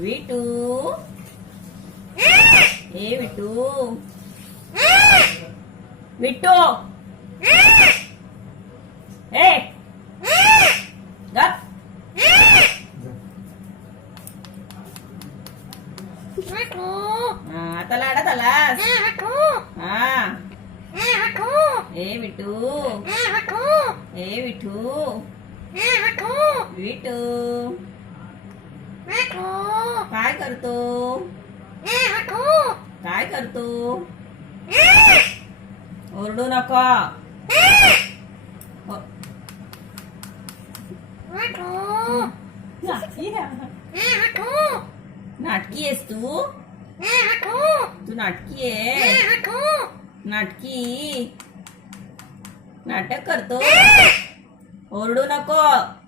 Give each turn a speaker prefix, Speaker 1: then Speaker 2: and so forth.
Speaker 1: Vittu Hey Vittu Vittu Hey Gap Vittu Atala atala
Speaker 2: Vittu Vittu
Speaker 1: Hey Vittu Hey Vittu Vittu Vittu Vittu करतो
Speaker 2: काय
Speaker 1: करतो ओरडू नका
Speaker 2: नाटकी
Speaker 1: आहेस तू तू नाटकी
Speaker 2: आहे
Speaker 1: नाटकी नाटक करतो ओरडू नको